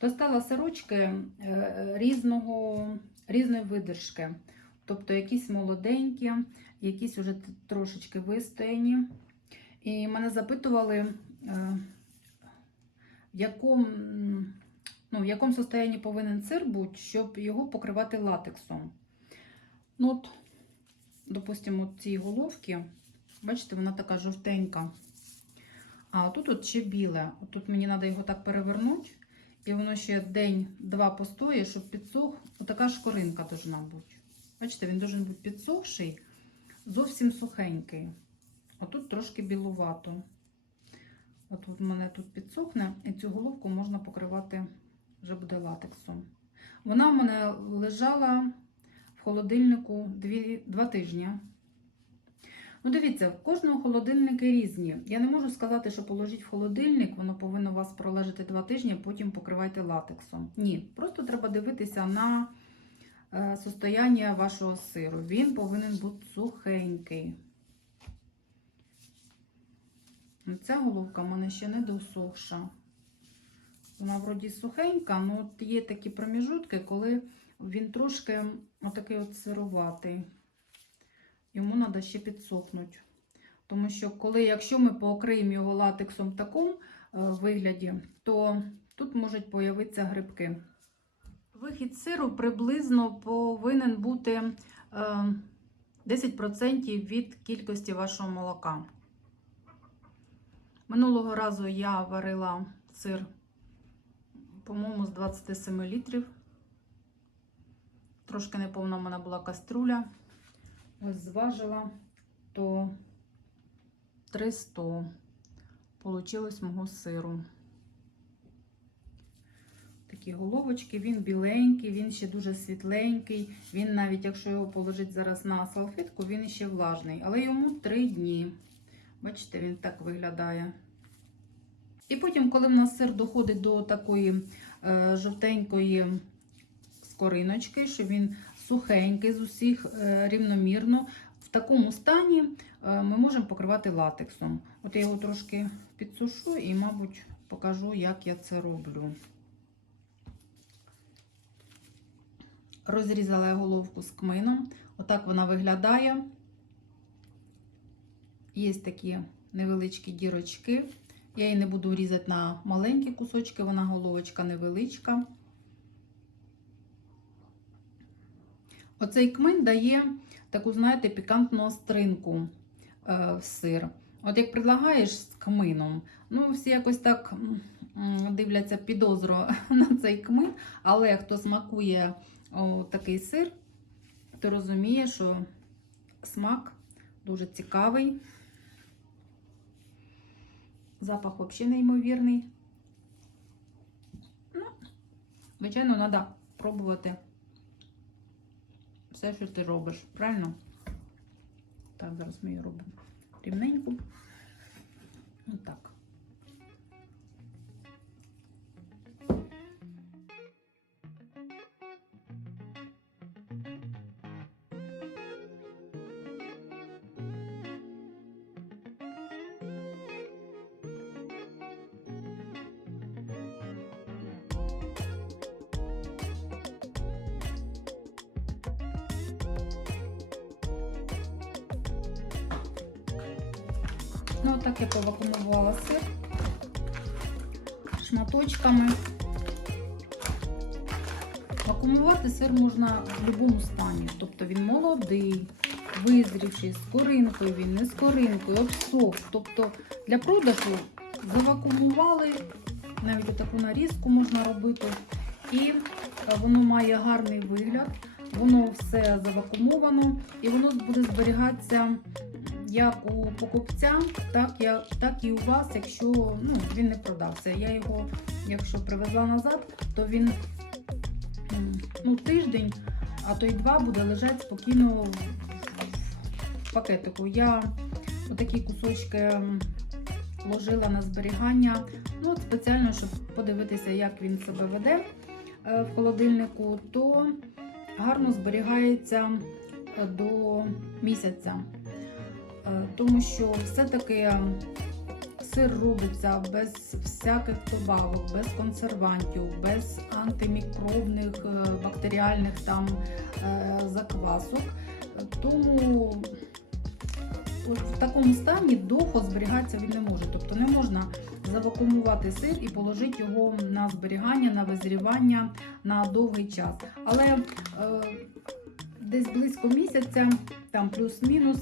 Достала сирочки е, різного, різної видержки. Тобто якісь молоденькі, якісь уже т- трошечки вистояні. І мене запитували, е, в якому, ну, в якому состоянні повинен сир бути, щоб його покривати латексом. Ну, от, допустимо, ці головки, бачите, вона така жовтенька. А тут от ще біле. От Тут мені треба його так перевернути, і воно ще день-два постоє, щоб підсох. Отака шкоринка должна бути. Бачите, він должен бути підсохший, зовсім сухенький. А тут трошки білувато. От у мене тут підсохне, і цю головку можна покривати вже буде латексом. Вона в мене лежала в холодильнику два тижні. Ну, дивіться, в кожного холодильники різні. Я не можу сказати, що положіть в холодильник, воно повинно у вас пролежати два тижні, потім покривайте латексом. Ні, просто треба дивитися на е, состояння вашого сиру. Він повинен бути сухенький. Ну, Ця головка в мене ще не досохша. Вона вроді сухенька, але от є такі проміжутки, коли він трошки отакий от сироватий. Йому треба ще підсохнути. Тому що, коли, якщо ми покриємо його латексом в такому е, вигляді, то тут можуть появитися грибки. Вихід сиру приблизно повинен бути е, 10% від кількості вашого молока. Минулого разу я варила сир, по-моєму, з 27 літрів. Трошки неповна в мене була каструля. Ось зважила, то 300 получилось мого сиру. Такі головочки, він біленький, він ще дуже світленький. Він навіть, якщо його положити зараз на салфетку, він ще влажний. Але йому 3 дні. Бачите, він так виглядає. І потім, коли в нас сир доходить до такої е, жовтенької скориночки, що він сухенький з усіх е, рівномірно, в такому стані е, ми можемо покривати латексом. От я його трошки підсушу і, мабуть, покажу, як я це роблю. Розрізала я головку з кмином. Отак вона виглядає. Є такі невеличкі дірочки. Я її не буду різати на маленькі кусочки, вона головочка невеличка. Оцей кмин дає таку, знаєте, пікантну остринку е, в сир. От як предлагаєш з кмином, ну всі якось так дивляться підозро на цей кмин, але хто смакує о, такий сир, то розуміє, що смак дуже цікавий. Запах взагалі неймовірний. Ну, звичайно, треба пробувати все, що ти робиш, правильно? Так, зараз ми її робимо рівненько. Отак. Ну, отак я повакуумувала сир шматочками. Вакуумувати сир можна в будь-якому стані. Тобто він молодий, визрівший, з коринкою він, не з коринкою, обсох. Тобто для продажу завакуумували, навіть таку нарізку можна робити. І е, воно має гарний вигляд, воно все завакуумовано і воно буде зберігатися як у покупця, так, я, так і у вас, якщо ну, він не продався. Я його, якщо привезла назад, то він ну, тиждень, а то й два буде лежати спокійно в, пакетику. Я отакі кусочки ложила на зберігання, ну, от спеціально, щоб подивитися, як він себе веде е, в холодильнику, то гарно зберігається е, до місяця. Е, тому що все-таки сир робиться без всяких добавок, без консервантів, без антимікробних е, бактеріальних там е, заквасок. Тому в такому стані довго зберігатися він не може. Тобто не можна завакумувати сир і положити його на зберігання, на визрівання на довгий час. Але е, десь близько місяця, там плюс-мінус,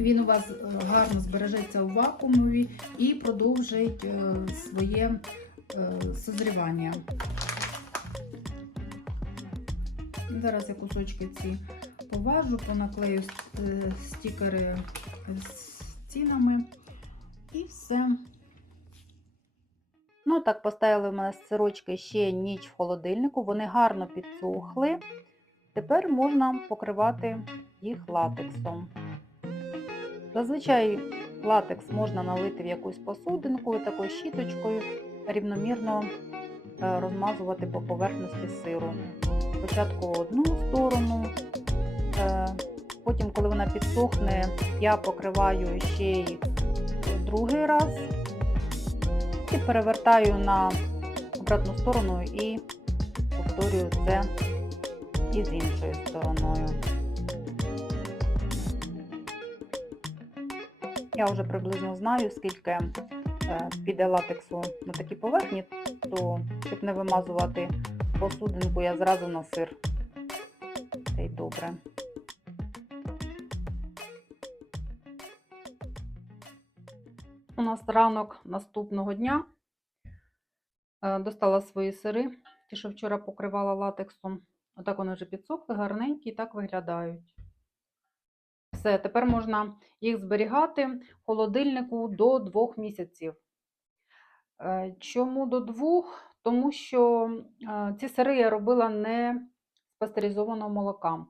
він у вас е, гарно збережеться в вакуумові і продовжить е, своє е, созрівання. Зараз я кусочки ці поважу, понаклею стікери з цінами і все. Ну, так, поставили в мене сирочки ще ніч в холодильнику, вони гарно підсохли. Тепер можна покривати їх латексом. Зазвичай латекс можна налити в якусь посудинку такою щіточкою рівномірно е, розмазувати по поверхності сиру. Спочатку одну сторону, е, потім, коли вона підсохне, я покриваю ще й другий раз і перевертаю на обратну сторону і повторюю це і з іншою стороною. Я вже приблизно знаю, скільки е, піде латексу на такі поверхні, то щоб не вимазувати посудинку, я зразу на сир. Та й добре. У нас ранок наступного дня. Е, Достала свої сири, ті, що вчора покривала латексом. Отак вони вже підсохли, гарненькі і так виглядають. Все, тепер можна їх зберігати в холодильнику до двох місяців. Е, Чому до двох? Тому що е, ці сири я робила не з пастеризованого молока.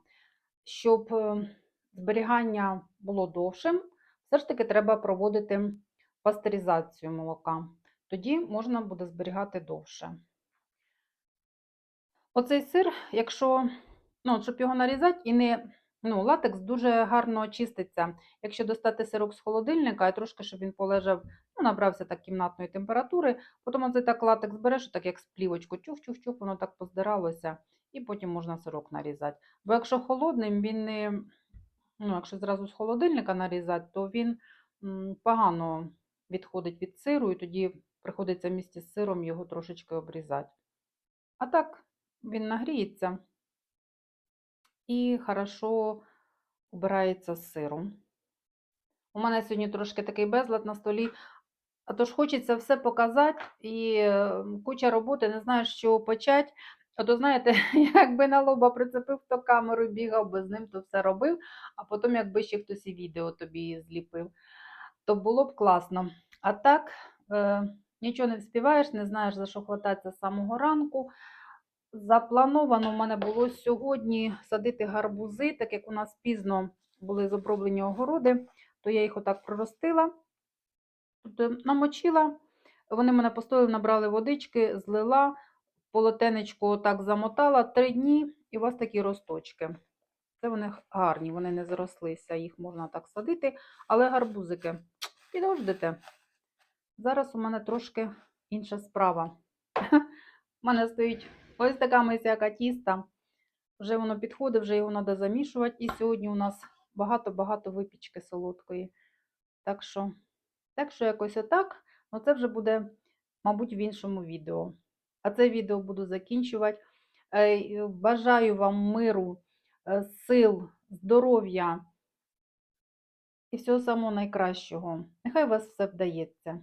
Щоб е, зберігання було довшим, все ж таки треба проводити пастеризацію молока. Тоді можна буде зберігати довше. Оцей сир, якщо, ну, щоб його нарізати і не, ну, латекс дуже гарно чиститься. Якщо достати сирок з холодильника і трошки, щоб він полежав, ну, набрався так кімнатної температури, потім оцей так латекс береш, так як з плівочку, чух-чух-чух, воно так поздиралося, і потім можна сирок нарізати. Бо якщо холодним, він не, ну, якщо зразу з холодильника нарізати, то він погано відходить від сиру, і тоді приходиться в місті з сиром його трошечки обрізати. А так він нагріється і хорошо убирається з сиром. У мене сьогодні трошки такий безлад на столі, а то ж хочеться все показати і куча роботи, не знаю, чого почати. А то, знаєте, якби на лоба прицепив то камеру, бігав би з ним, то все робив, а потім, якби ще хтось і відео тобі зліпив, то було б класно. А так, е, нічого не вспіваєш, не знаєш, за що хвататися з самого ранку. Заплановано в мене було сьогодні садити гарбузи, так як у нас пізно були зоброблені огороди, то я їх отак проростила, тобто намочила. Вони мене постояли, набрали водички, злила, полотенечко отак замотала три дні, і у вас такі росточки. Це вони гарні, вони не зарослися, їх можна так садити, але гарбузики, підождете. Зараз у мене трошки інша справа. У мене стоїть ось така мисяка тіста. Вже воно підходить, вже його треба замішувати. І сьогодні у нас багато-багато випічки солодкої. Так що, так що якось отак. Ну це вже буде, мабуть, в іншому відео. А це відео буду закінчувати. Е, Бажаю вам миру, е, сил, здоров'я і всього самого найкращого. Нехай у вас все вдається.